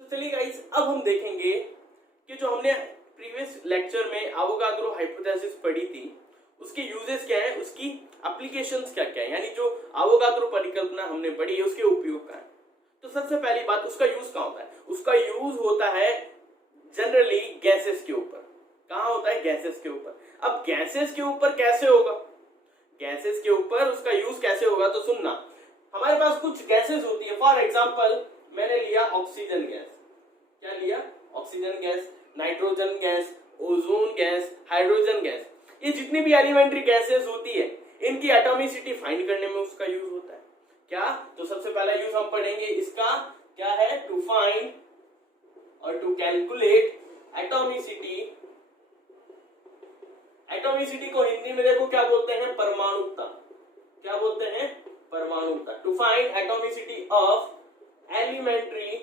तो चलिए गाइस, अब हम देखेंगे कि जो हमने प्रीवियस लेक्चर में एवोगाड्रो हाइपोथेसिस पढ़ी थी उसके यूजेस क्या है, उसकी एप्लीकेशंस क्या क्या है, यानी जो एवोगाड्रो परिकल्पना हमने पढ़ी है उसके उपयोग क्या है। तो सबसे पहली बात, उसका यूज कहाँ होता है? उसका यूज होता है जनरली गैसेस के ऊपर। कहाँ होता है? गैसेस के ऊपर। अब गैसेस के ऊपर कैसे होगा? गैसेस के ऊपर उसका यूज कैसे होगा? तो सुनना, हमारे पास कुछ गैसेस होती है। फॉर एग्जांपल मैंने लिया ऑक्सीजन गैस। क्या लिया? Oxygen gas, nitrogen gas, ozone gas, hydrogen gas. ये जितनी भी एलिमेंट्री गैसेस होती है इनकी एटॉमिसिटी फाइंड करने में उसका यूज होता है। क्या? तो सबसे पहला यूज हम पढ़ेंगे इसका क्या है? टू फाइंड और टू कैलकुलेट एटॉमिसिटी। एटॉमिसिटी को हिंदी में देखो क्या बोलते हैं? परमाणुकता। क्या बोलते हैं? परमाणुकता। To find atomicity of elementary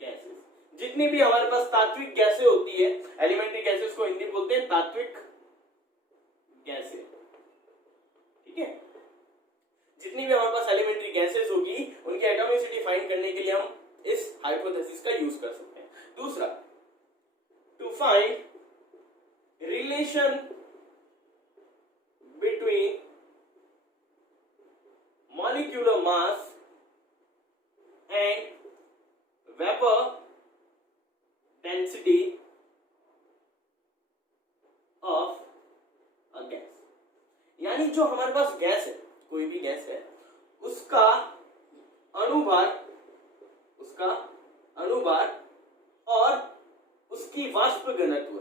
gases. जितनी भी हमारे पास तात्विक गैसें होती है, एलिमेंट्री गैसेस को हिंदी बोलते हैं तात्विक गैसें। ठीक है? जितनी भी हमारे पास एलिमेंट्री गैसेस होगी उनकी एटॉमिसिटी फाइंड करने के लिए हम इस हाइपोथेसिस का यूज कर सकते हैं। दूसरा, to find relation between molecular mass and vapour density of a gas. यानी जो हमारे पास गैस है, कोई भी गैस है, उसका अनुभार और उसकी वाष्प घनत्व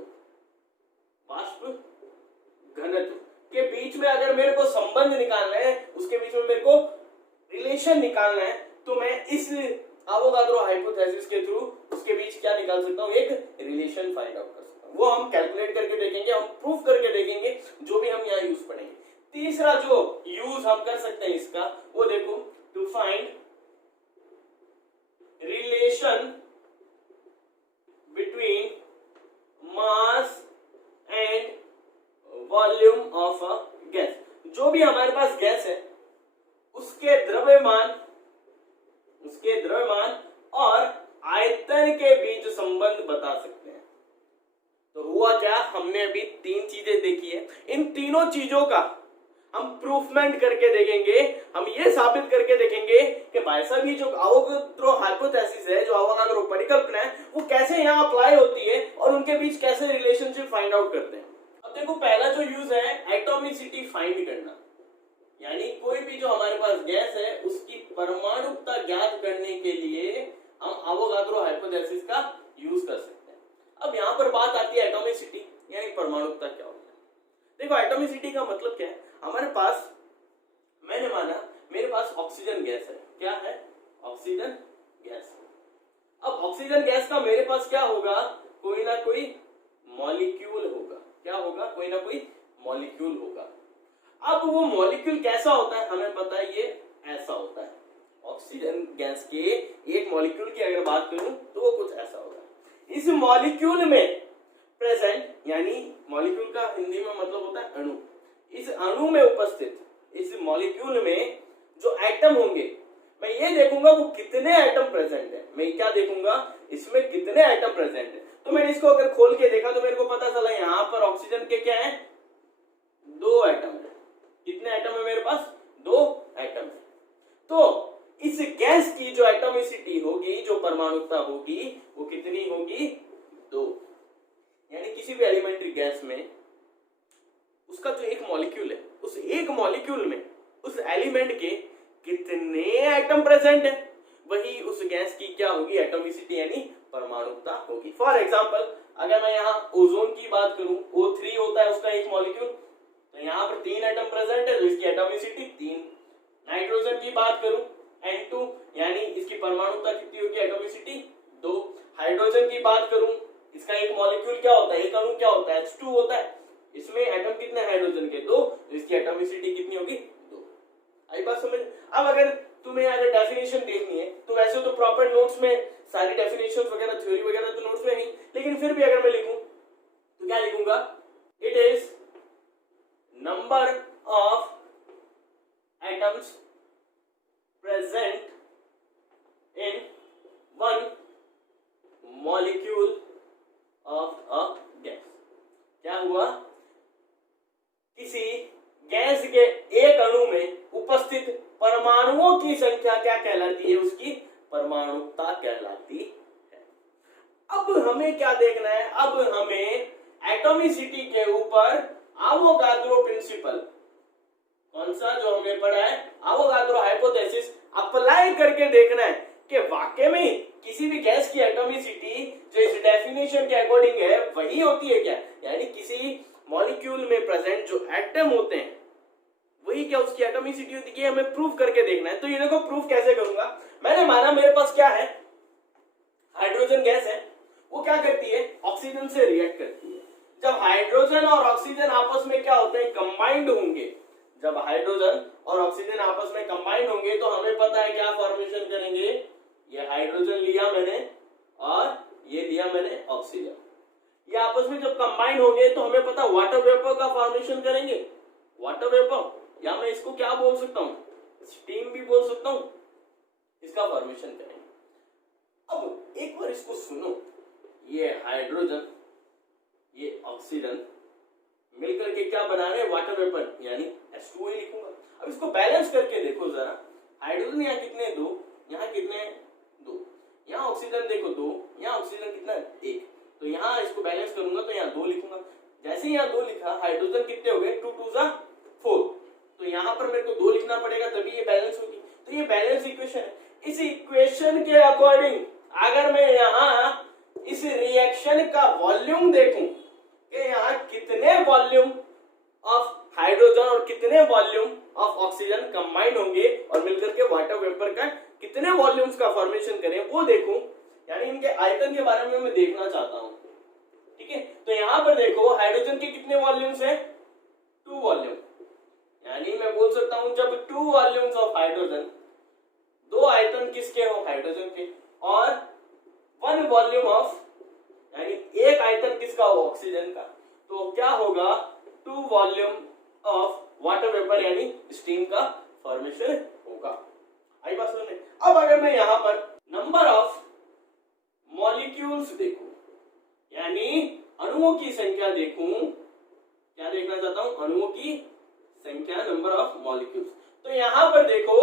के बीच में अगर मेरे को संबंध निकालना है, उसके बीच में मेरे को रिलेशन निकालना है, तो मैं इस एवोगाड्रो हाइपोथेसिस के थ्रू उसके बीच क्या निकाल सकता हूं? एक रिलेशन फाइंड आउट कर सकता हूं। वो हम कैलकुलेट करके देखेंगे, हम प्रूफ करके देखेंगे, जो भी हम यहाँ यूज पढ़ेंगे। तीसरा जो यूज हम कर सकते हैं इसका, वो देखो, to find relation between mass and volume of a gas. जो भी हमारे पास गैस है उसके द्रव्यमान और आयतन के बीच संबंध बता सकते हैं। तो हुआ क्या? हमने अभी तीन चीजें देखी है। इन तीनों चीजों का हम प्रूफमेंट करके देखेंगे, हम ये साबित करके देखेंगे कि भाई साहब ये जो एवोगाड्रो हाइपोथेसिस है, जो एवोगाड्रो परिकल्पना है, वो कैसे यहाँ अप्लाई होती है और उनके बीच कैसे रिलेशनशिप फाइंड आउट करते हैं। अब देखो, पहला जो यूज है एटॉमिसिटी फाइंड करना, यानी कोई भी जो हमारे पास गैस है उसकी परमाणुकता ज्ञात करने के लिए हम एवोगाड्रो हाइपोथेसिस का यूज कर सकते हैं। अब यहाँ पर बात आती है एटॉमिसिटी, यानी परमाणुकता क्या होता है। देखो, एटॉमिसिटी का मतलब क्या है? हमारे पास, मैंने माना मेरे पास ऑक्सीजन गैस है। क्या है? Oxygen gas. अब ऑक्सीजन गैस का मेरे पास क्या होगा? कोई ना कोई मॉलिक्यूल होगा। क्या होगा? कोई ना कोई मॉलिक्यूल होगा। अब वो मॉलिक्यूल कैसा होता है? हमें पता है ये ऐसा होता है। ऑक्सीजन गैस के एक मॉलिक्यूल की अगर बात करूं तो वो कुछ ऐसा होगा। इस मॉलिक्यूल में प्रेजेंट, यानी मॉलिक्यूल का हिंदी में मतलब होता है अणु। इस अणु में उपस्थित, इस मॉलिक्यूल में जो एटम होंगे, मैं ये देखूंगा वो कितने एटम प्रेजेंट है। मैं क्या देखूंगा? इसमें कितने एटम प्रेजेंट है। तो मैंने इसको अगर खोल के देखा तो मेरे को पता चला यहाँ पर ऑक्सीजन के क्या है? 2 एटम है। कितने एटम है मेरे पास? 2 एटम है। तो इस गैस की जो एटॉमिसिटी होगी, जो परमाणुकता होगी, वो कितनी होगी? 2। यानी किसी भी एलिमेंट्री गैस में उसका जो एक मॉलिक्यूल है, उस एक मॉलिक्यूल में उस एलिमेंट के कितने एटम प्रेजेंट है, वही उस गैस की क्या होगी? एटॉमिसिटी, यानी परमाणुकता होगी। फॉर एग्जांपल, अगर मैं यहाँ ओजोन की बात करूं, O3 होता है उसका एक मॉलिक्यूल, तो यहाँ पर 3 एटम प्रेजेंट है, तो इसकी एटॉमिसिटी 3। नाइट्रोजन की बात करूं, N2, यानी इसकी परमाणुकता कितनी होगी? एटॉमिसिटी 2। हाइड्रोजन की बात करूं, इसका एक मॉलिक्यूल क्या होता है? एक अणु क्या होता है? H2 होता है। इसमें एटम कितने हाइड्रोजन के? 2। तो इसकी एटॉमिसिटी कितनी होगी? 2। आई बात समझ? अब अगर तुम्हें अगर डेफिनेशन देखनी है तो वैसे तो प्रॉपर नोट्स में सारी डेफिनेशन वगैरह, थ्योरी वगैरह तो नोट्स में नहीं, लेकिन फिर भी अगर मैं लिखूं तो क्या लिखूंगा? It is number of atoms present संख्या क्या कहलाती है? उसकी परमाणुकता कहलाती है। अब हमें क्या देखना है? अब हमें एटॉमिसिटी के ऊपर एवोगाद्रो प्रिंसिपल, कौन सा जो हमने पढ़ा है, एवोगाद्रो हाइपोथेसिस, अप्लाई करके देखना है कि वाकई में किसी भी गैस की एटॉमिसिटी जो इस डेफिनेशन के अकॉर्डिंग है वही होती है क्या? यानी किसी मॉलिक्यूल में प्रेजेंट जो एटम होते हैं वही क्या उसकी एटॉमिसिटी होती है? हमें प्रूफ करके देखना है। तो ये देखो प्रूफ कैसे करूंगा। मैंने माना मेरे पास क्या है, हाइड्रोजन गैस है, वो क्या करती है? ऑक्सीजन से रिएक्ट करती है। जब हाइड्रोजन और ऑक्सीजन आपस में क्या होते हैं? कंबाइंड होंगे। जब हाइड्रोजन और ऑक्सीजन आपस में कंबाइंड होंगे तो हमें पता है क्या फॉर्मेशन करेंगे? ये हाइड्रोजन लिया मैंने और ये लिया मैंने ऑक्सीजन, ये आपस में जब कंबाइन होंगे तो हमें पता वाटर वेपर का फॉर्मेशन करेंगे। वाटर वेपर, या मैं इसको क्या बोल सकता हूँ? स्टीम भी बोल सकता हूँ। इसका फॉर्मेशन करेंगे। अब एक बार इसको सुनो, ये हाइड्रोजन ये ऑक्सीजन मिलकर के क्या बना रहे हैं? वाटर वेपर, यानी H2O ही लिखूंगा। अब इसको बैलेंस करके देखो जरा, हाइड्रोजन यहाँ कितने? 2, यहाँ कितने? 2, यहाँ ऑक्सीजन देखो 2, यहाँ ऑक्सीजन कितना? 1। तो यहाँ इसको बैलेंस करूंगा तो यहाँ 2 लिखूंगा। जैसे ही यहाँ 2 लिखा, हाइड्रोजन कितने हो गए? 2 2 जा 4। तो यहाँ पर मेरे को 2 लिखना पड़ेगा तभी ये बैलेंस होगी। तो ये बैलेंस इक्वेशन है। इस इक्वेशन के अकॉर्डिंग अगर मैं यहाँ इस रिएक्शन का वॉल्यूम देखूं कि यहाँ कितने वॉल्यूम ऑफ हाइड्रोजन और कितने वॉल्यूम ऑफ ऑक्सीजन कंबाइन होंगे और मिलकर के वाटर वेपर का कितने वॉल्यूम्स का फॉर्मेशन करें वो देखूं, यानी इनके आयतन के बारे में मैं देखना चाहता हूं। ठीक है, तो यहां पर देखो हाइड्रोजन के कितने वॉल्यूम्स हैं? 2 वॉल्यूम। यानी मैं बोल सकता हूं जब 2 वॉल्यूम्स ऑफ हाइड्रोजन, 2 आयतन किसके हो? हाइड्रोजन के, और 1 वॉल्यूम ऑफ, यानी 1 आयतन किसका हो? ऑक्सीजन का। तो क्या होगा? 2 वॉल्यूम ऑफ वाटर वेपर यानी स्टीम का फॉर्मेशन होगा। आई बात समझ में? अब अगर मैं यहां पर नंबर ऑफ मॉलिक्यूल्स देखूं, यानी अणुओं की संख्या देखूं, क्या देखना चाहता हूं? अणुओं की संख्या, नंबर ऑफ मॉलिक्यूल्स। तो यहां पर देखो,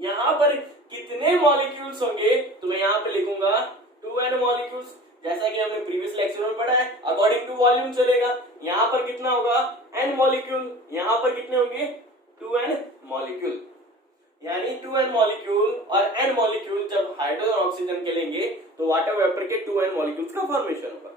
यहां पर कितने मॉलिक्यूल्स होंगे? तो मैं यहां पे लिखूंगा 2n मॉलिक्यूल्स, जैसा कि हमने प्रीवियस लेक्चर में पढ़ा है, अकॉर्डिंग टू वॉल्यूम चलेगा। यहां पर कितना होगा? n molecule. यहां पर कितने होंगे? 2n molecule. यानी 2n मॉलिक्यूल और n मॉलिक्यूल जब हाइड्रोजन और ऑक्सीजन के लेंगे तो वाटर वेपर के 2n मॉलिक्यूल्स का फॉर्मेशन होगा।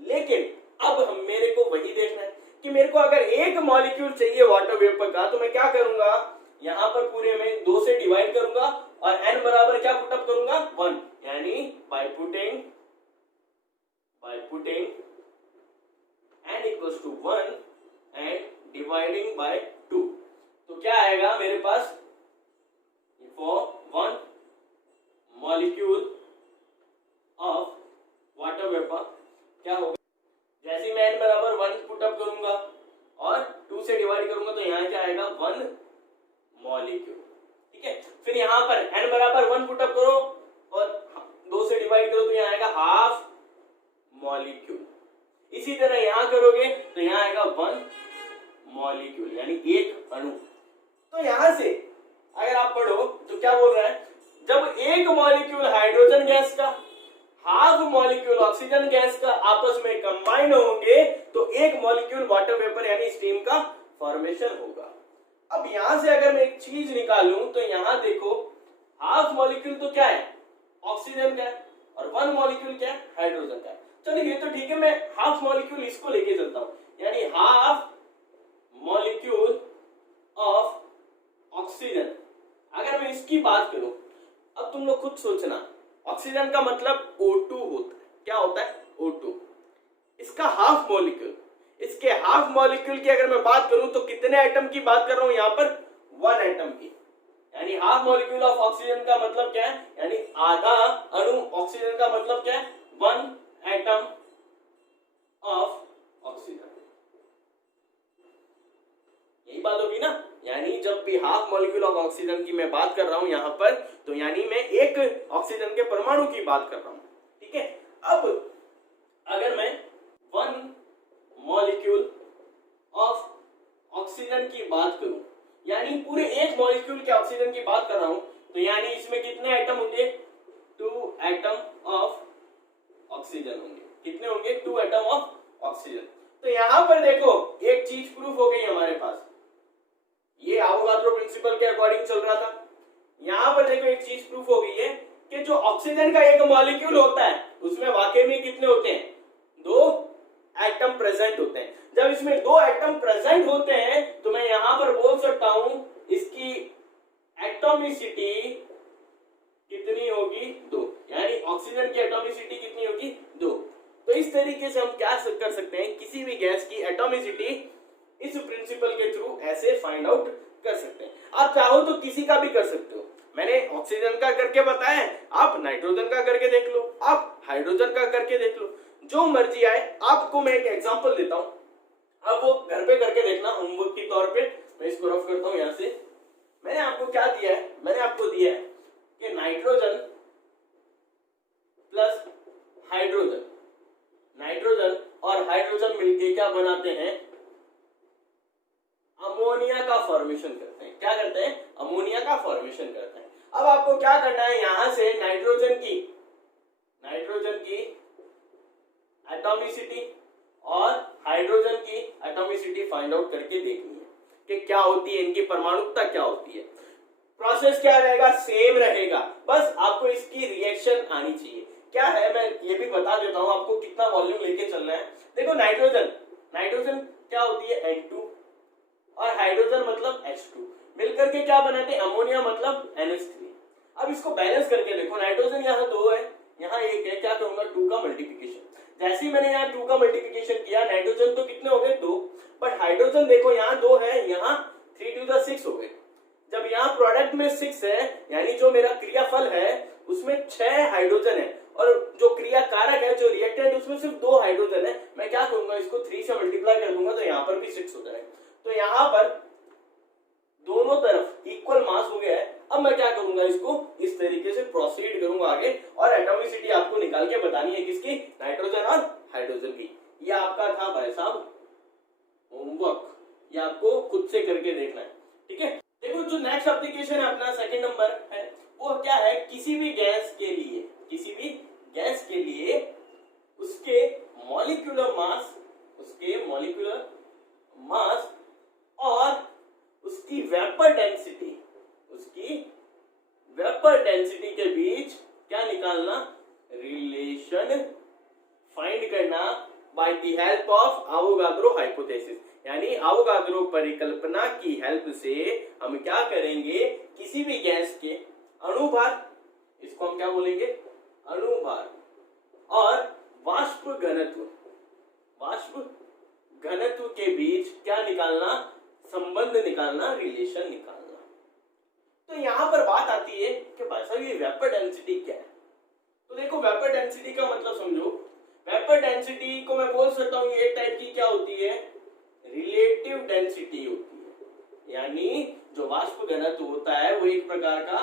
लेकिन अब हम मेरे को वही देखना है कि मेरे को अगर 1 मॉलिक्यूल चाहिए वाटर वेपर का, तो मैं क्या करूंगा? यहां पर पूरे में 2 से डिवाइड करूंगा और n बराबर क्या पुटअप करूंगा? 1, यानी by putting n equals to 1 and dividing by 2, तो क्या आएगा मेरे पास? For 1 molecule of water vapor क्या होगा? जैसे मैं n बराबर 1 पुटअप करूंगा और 2 से डिवाइड करूंगा तो यहाँ क्या आएगा? 1 मॉलिक्यूल। ठीक है, फिर यहाँ पर n बराबर 1 पुटअप करो और 2 से डिवाइड करो तो यहाँ आएगा हाफ मॉलिक्यूल। इसी तरह यहां करोगे तो यहां आएगा 1 मॉलिक्यूल, यानी 1 अणु। तो यहां से अगर आप पढ़ो तो क्या बोल रहा है? जब 1 मॉलिक्यूल हाइड्रोजन गैस का, हाफ मॉलिक्यूल ऑक्सीजन गैस का आपस में कंबाइन होंगे तो 1 मॉलिक्यूल वाटर वेपर यानी स्टीम का फॉर्मेशन होगा। अब यहां से अगर मैं एक चीज निकालूं तो यहां देखो, हाफ मॉलिक्यूल तो क्या है? ऑक्सीजन का है, और 1 मॉलिक्यूल क्या है? हाइड्रोजन का है। चलिए ये तो ठीक है, मैं हाफ मॉलिक्यूल इसको लेके चलता हूं, यानी हाफ मॉलिक्यूल ऑफ ऑक्सीजन। अगर मैं इसकी बात करूं, अब तुम लोग खुद सोचना, ऑक्सीजन का मतलब O2 होता है। क्या होता है? O2। इसका हाफ मॉलिक्यूल, इसके हाफ मॉलिक्यूल की अगर मैं बात करूं तो कितने एटम की बात कर रहा हूं? यहां पर 1 एटम की, यानी हाफ मॉलिक्यूल ऑफ ऑक्सीजन का मतलब क्या है? यानी आधा अणु ऑक्सीजन का मतलब क्या है? 1 एटम ऑफ ऑक्सीजन। यही बात होगी ना? यानी जब भी हाफ मॉलिक्यूल ऑफ ऑक्सीजन की मैं बात कर रहा हूं यहां पर, तो यानी मैं 1 ऑक्सीजन के परमाणु की बात कर रहा हूं। ठीक है, अब अगर मैं 1 मॉलिक्यूल ऑफ ऑक्सीजन की बात करूं, यानी पूरे 1 मॉलिक्यूल के ऑक्सीजन की बात कर रहा हूं, तो यानी इसमें कितने एटम होंगे? 2 एटम ऑफ ऑक्सीजन होंगे। कितने होंगे? 2 एटम ऑफ ऑक्सीजन। तो यहां पर देखो एक चीज प्रूफ हो गई हमारे पास, ये एवोगाड्रो प्रिंसिपल के अकॉर्डिंग चल रहा था। यहां पर देखो एक चीज प्रूफ हो गई है कि जो ऑक्सीजन का एक मॉलिक्यूल होता है उसमें वाकई में कितने होते हैं? 2 एटम प्रेजेंट होते हैं। जब इसमें 2 एटम प्रेजेंट होते हैं तो मैं यहां पर बोल सकता हूं इसकी एटॉमिसिटी कितनी होगी? 2। यानी ऑक्सीजन की एटॉमिसिटी कितनी होगी? 2। तो इस तरीके से हम क्या कर सकते हैं, किसी भी गैस की एटॉमिसिटी इस प्रिंसिपल के थ्रू ऐसे फाइंड आउट कर सकते हैं। आप चाहो तो किसी का भी कर सकते हो। मैंने ऑक्सीजन का करके बताया, आप नाइट्रोजन का करके देख लो, आप हाइड्रोजन का करके देख लो, जो मर्जी आए। आपको मैं एक एग्जांपल देता हूं, अब वो घर पे करके देखना होमवर्क के तौर पे। मैं इसको रफ करता हूं यहां से। मैंने आपको क्या दिया है? मैंने आपको दिया है कि नाइट्रोजन प्लस हाइड्रोजन, नाइट्रोजन और हाइड्रोजन मिलके क्या बनाते हैं? अमोनिया का फॉर्मेशन करते हैं। क्या करते हैं? अमोनिया का फॉर्मेशन करते हैं। अब आपको क्या करना है, यहां से नाइट्रोजन की एटॉमिसिटी और हाइड्रोजन की एटॉमिसिटी फाइंड आउट करके देखनी है कि क्या होती है, इनकी परमाणुकता क्या होती है। प्रोसेस क्या रहेगा? सेम रहेगा, बस आपको इसकी रिएक्शन आनी चाहिए। क्या है, मैं ये भी बता देता हूं आपको कितना वॉल्यूम लेके चलना है। देखो नाइट्रोजन क्या होती है? N2 और हाइड्रोजन मतलब H2 मिलकर के क्या बनाते हैं? अमोनिया मतलब NH3। अब इसको बैलेंस करके देखो, नाइट्रोजन यहाँ 2 है, यहाँ 1 है, क्या करूंगा? 2 का मल्टीप्लिकेशन। जैसे ही मैंने यहाँ 2 का मल्टीप्लिकेशन किया, नाइट्रोजन तो कितने हो गए? 2, बट हाइड्रोजन देखो यहाँ 2 है, यहाँ 3 to the 6 हो गए। जब यहाँ प्रोडक्ट में 6 है, यानी जो मेरा क्रियाफल है उसमें 6 हाइड्रोजन है और जो क्रिया कारक है, जो रिएक्टेंट, उसमें सिर्फ 2 हाइड्रोजन है। मैं क्या करूंगा? इसको 3 से मल्टीप्लाई कर दूंगा तो यहाँ पर भी 6 हो जाएगा। तो यहाँ पर दोनों तरफ इक्वल मास हो गया है। अब मैं क्या करूंगा? इसको इस तरीके से प्रोसीड करूंगा आगे और एटॉमिसिटी आपको निकाल के बतानी है किसकी? नाइट्रोजन और हाइड्रोजन की। ये आपका था भाई साहब होमवर्क, ये आपको खुद से करके देखना है, ठीक है। देखो जो नेक्स्ट एप्लीकेशन है अपना सेकंड नंबर है, वो क्या है? किसी भी गैस के लिए उसके मॉलिक्यूलर मास और उसकी वेपर डेंसिटी के बीच क्या निकालना? रिलेशन फाइंड करना by the help of Avogadro hypothesis. यानी एवोगाड्रो परिकल्पना की हेल्प से हम क्या करेंगे? किसी भी गैस के अणुभार, इसको हम क्या बोलेंगे? अणुभार, और वाष्प घनत्व के बीच क्या निकालना? संबंध निकालना, रिलेशन निकालना। तो यहां पर बात आती है कि भाई साहब ये वेपर डेंसिटी क्या है? तो देखो वेपर डेंसिटी का मतलब समझो। वेपर डेंसिटी को मैं बोल सकता हूं एक टाइप की क्या होती है? रिलेटिव डेंसिटी होती है। यानी जो वाष्प घनत्व होता है वो एक प्रकार का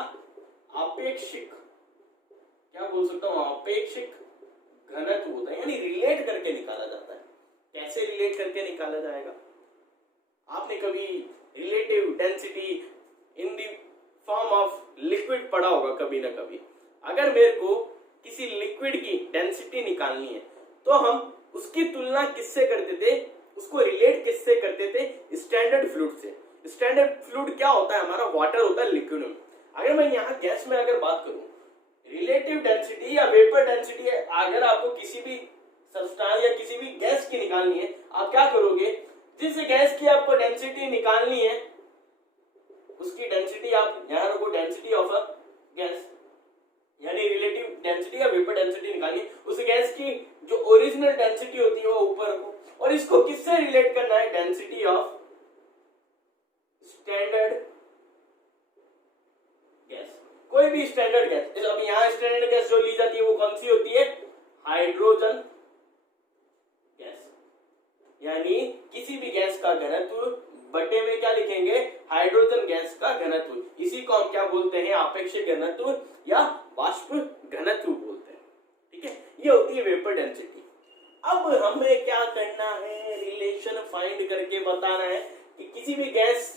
अपेक्षिक, क्या बोल सकता हूं? अपेक्षिक घनत्व होता है, यानी रिलेट करके निकाला जाता है। कैसे रिलेट करके निकाला जाएगा? आपने कभी relative density in the form of liquid पढ़ा होगा कभी ना कभी। अगर मेरे को किसी लिक्विड की डेंसिटी निकालनी है तो हम उसकी तुलना किससे करते थे? उसको रिलेट किससे करते थे? स्टैंडर्ड फ्लूइड से। स्टैंडर्ड फ्लूइड क्या होता है? हमारा वाटर होता है, लिक्विड में। अगर मैं यहाँ गैस में अगर बात करूं, रिलेटिव डेंसिटी या वेपर डेंसिटी अगर आपको किसी भी सब्सटेंस या किसी भी गैस की निकालनी है, आप क्या करोगे? जिस गैस की आपको डेंसिटी निकालनी है उसकी डेंसिटी आप यहां रखो, डेंसिटी ऑफ अ गैस, यानी रिलेटिव डेंसिटी या वेपर डेंसिटी निकालनी, उस गैस की जो ओरिजिनल डेंसिटी होती है वो ऊपर रखो, और इसको किससे रिलेट करना है? Density of standard gas. कोई भी स्टैंडर्ड गैस, अब यहाँ स्टैंडर्ड गैस जो ली जाती है वो कौन सी होती है? Hydrogen gas. यानी किसी भी गैस का घनत्व बटे में क्या लिखेंगे? हाइड्रोजन गैस का घनत्व। इसी को हम क्या बोलते हैं? अपेक्षिक घनत्व या वाष्प घनत्व बोलते हैं, ठीक है। ये होती है वेपर डेंसिटी। अब हमें क्या करना है? रिलेशन फाइंड करके बताना है कि किसी भी गैस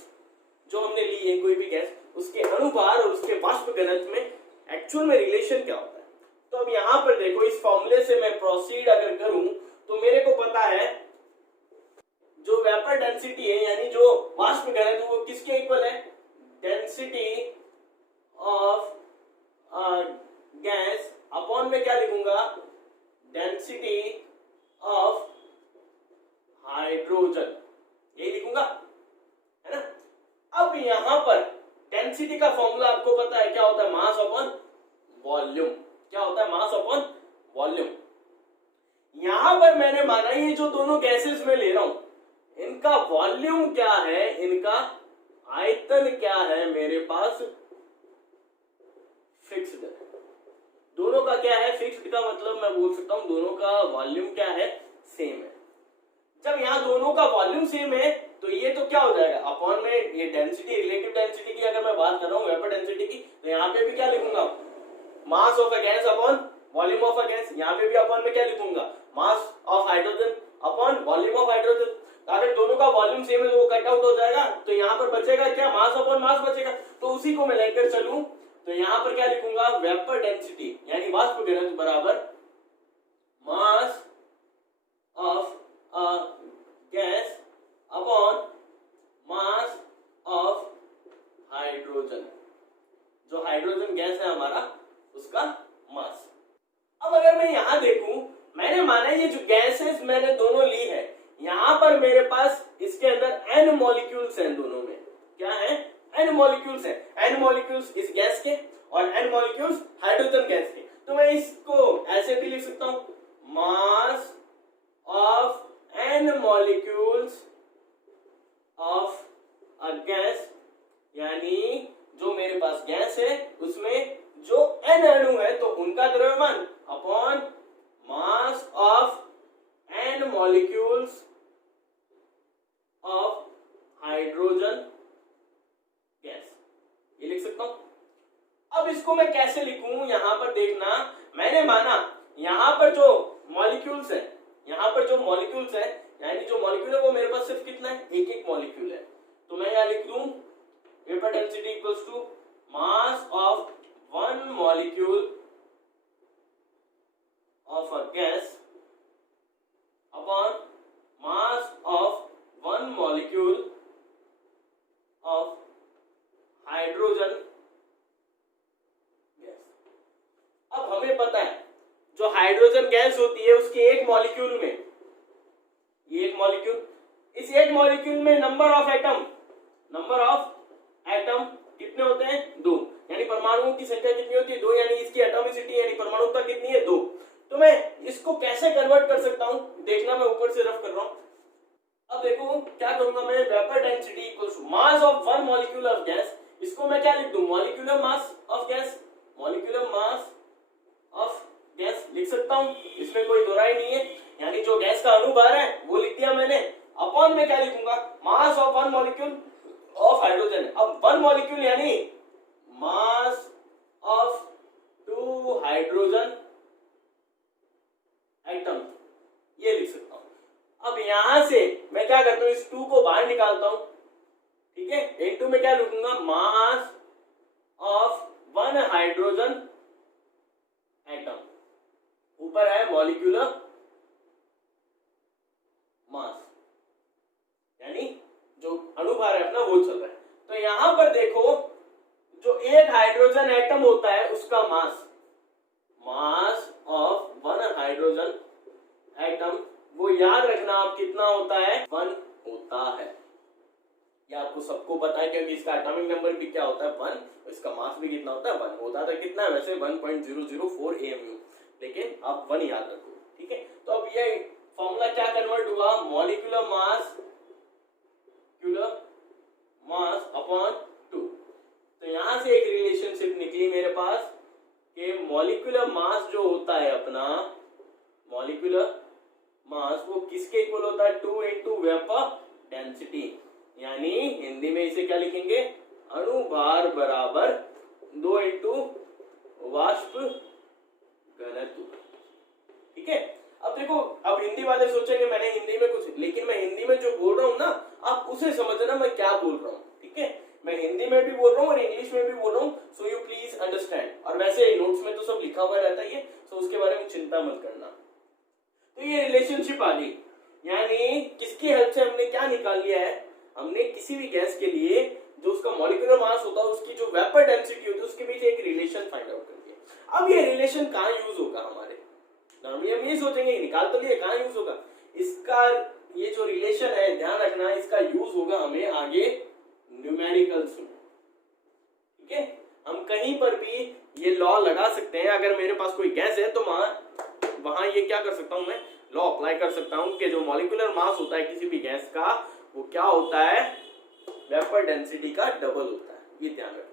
जो हमने ली है, कोई भी गैस, उसके अणुभार और उसके वाष्प घनत्व में एक्चुअल में रिलेशन क्या होता है। तो अब यहां पर देखो, इस फॉर्मूले से मैं प्रोसीड अगर करूं तो मेरे को पता है जो वेपर डेंसिटी है यानी जो वाष्प घनत्व वो किसके इक्वल है, डेंसिटी ऑफ गैस अपॉन में क्या लिखूंगा, डेंसिटी ऑफ हाइड्रोजन, यही लिखूंगा, है ना। अब यहां पर डेंसिटी का फॉर्मूला आपको पता है क्या होता है, मास अपॉन वॉल्यूम। क्या होता है, मास अपॉन वॉल्यूम। यहां पर मैंने माना ये जो दोनों गैसेस में ले रहा हूं इनका वॉल्यूम क्या है, इनका आयतन क्या है, मेरे पास फिक्स्ड है। दोनों का क्या है, फिक्स्ड का मतलब मैं बोल सकता हूं दोनों का वॉल्यूम क्या है, सेम है। जब यहाँ दोनों का वॉल्यूम सेम है तो ये तो क्या हो जाएगा, अपॉन में ये डेंसिटी, रिलेटिव डेंसिटी की अगर मैं बात कर रहा हूँ वेपर डेंसिटी की, तो यहाँ पे भी क्या लिखूंगा, mass of a gas upon volume of a gas. यहाँ पे भी अपॉन में क्या लिखूंगा, mass of hydrogen upon volume of hydrogen. अगर दोनों का वॉल्यूम सेम है तो वो कट आउट हो जाएगा, तो यहाँ पर बचेगा क्या, मास अपॉन मास बचेगा। तो उसी को मैं लेकर चलूं तो यहाँ पर क्या लिखूंगा, वेपर डेंसिटी यानी वाष्प घनत्व बराबर mass of a gas upon mass of hydrogen. जो हाइड्रोजन गैस है हमारा उसका मास। अब अगर मैं यहां देखूं, मैंने माना ये जो गैसेस मैंने दोनों ली है, यहां पर मेरे पास इसके अंदर n मॉलिक्यूल्स हैं, दोनों में क्या है, n मॉलिक्यूल्स हैं। n मॉलिक्यूल्स इस गैस के और n मॉलिक्यूल्स हाइड्रोजन गैस के। तो मैं इसको ऐसे भी लिख सकता हूं, mass of n molecules of a gas, यानी जो मेरे पास गैस है उसमें जो n अणु है तो उनका द्रव्यमान upon mass of n molecules of hydrogen gas, ये लिख सकता हूं। अब इसको मैं कैसे लिखूं, यहां पर देखना, मैंने माना यहां पर जो मॉलिक्यूल्स है, यहां पर जो मॉलिक्यूल्स है यानी जो मॉलिक्यूल है वो मेरे पास सिर्फ कितना है, एक एक मॉलिक्यूल है। तो मैं यहां लिख दूं vapour density equals to mass of one molecule of a gas upon mass of one molecule of hydrogen gas. अब हमें पता है जो हाइड्रोजन गैस होती है उसके एक मॉलिक्यूल में, ये एक मॉलिक्यूल, इस एक मॉलिक्यूल में नंबर ऑफ एटम कितने होते हैं, 2, यानी परमाणुओं की संख्या कितनी होती है, 2, यानी इसकी एटॉमिसिटी यानी परमाणुता कितनी है, 2। तो मैं इसको कैसे कन्वर्ट कर सकता हूं, देखना, मैं ऊपर से रफ कर रहा हूं। अब देखो क्या करूंगा मैं, vapour density equals to mass of one molecule of gas, इसको मैं क्या लिख दूं, molecular mass of gas, molecular mass of gas लिख सकता हूं, इसमें कोई दो राय नहीं है। यानी जो गैस का अणुभार है वो लिख दिया मैंने, अपॉन में क्या लिखूंगा, मास of one molecule of hydrogen. अब वन मॉलिक्यूल यानी मास ऑफ 2 हाइड्रोजन एटम, ये लिख सकता हूं। अब यहां से मैं क्या करता हूं, इस 2 को बाहर निकालता हूं, ठीक है। इनटू में क्या लिखूंगा, मास ऑफ 1 हाइड्रोजन एटम, ऊपर है मॉलिक्यूलर मास, यानी जो अणुभार है अपना वो चल रहा है। तो यहां पर देखो जो एक हाइड्रोजन एटम होता है उसका मास ऑफ 1 हाइड्रोजन एटम, वो याद रखना आप कितना होता है, 1 होता है। ये आपको सबको पता है क्योंकि इसका एटॉमिक नंबर भी क्या होता है, 1, इसका मास भी कितना होता है, 1 होता था। कितना है वैसे, 1.004 AMU, लेकिन आप 1 याद रखो, ठीक है। तो अब ये फॉर्मूला क्या कन्वर्ट हुआ, मॉलिक्यूलर मास अपॉन 2। तो यहां से एक रिलेशनशिप निकली मेरे पास कि मॉलिक्यूलर मास जो होता है अपना, मॉलिक्यूलर मास वो किसके इक्वल होता है, 2 इंटू वेपर डेंसिटी, यानी हिंदी में इसे क्या लिखेंगे, अणुभार बराबर 2 इंटू वाष्प घनत्व, ठीक है। अब देखो, अब हिंदी वाले सोचेंगे मैंने हिंदी में कुछ, लेकिन मैं हिंदी में जो बोल रहा हूं ना आप उसे समझना मैं क्या बोल रहा हूं, ठीक है। मैं हिंदी में भी बोल रहा रहा हूँ और इंग्लिश में भी बोल रहा हूँ, सो यू प्लीज अंडरस्टैंड। और वैसे नोट्स में तो सब लिखा हुआ रहता है, सो उसके बारे में चिंता मत करना। तो ये रिलेशनशिप आ गई, यानी किसकी हेल्प से हमने क्या निकाल लिया है, हमने किसी भी गैस के लिए जो उसका मॉलिक्यूलर मास होता है, उसकी जो वेपर डेंसिटी होती है, उसके बीच एक रिलेशन फाइंड आउट कर दिया। अब ये रिलेशन कहाँ यूज होगा हमारे, हम ये सोचेंगे निकाल तो लिए, कहाँ यूज होगा इसका, ये जो रिलेशन है ध्यान रखना, इसका यूज होगा हमें आगे न्यूमेरिकल्स में। ठीक है, हम कहीं पर भी ये लॉ लगा सकते हैं। अगर मेरे पास कोई गैस है तो वहां ये क्या कर सकता हूं, मैं लॉ अप्लाई कर सकता हूं कि जो मॉलिक्यूलर मास होता है किसी भी गैस का, वो क्या होता है, वेपर डेंसिटी का डबल होता है। ये ध्यान रखना।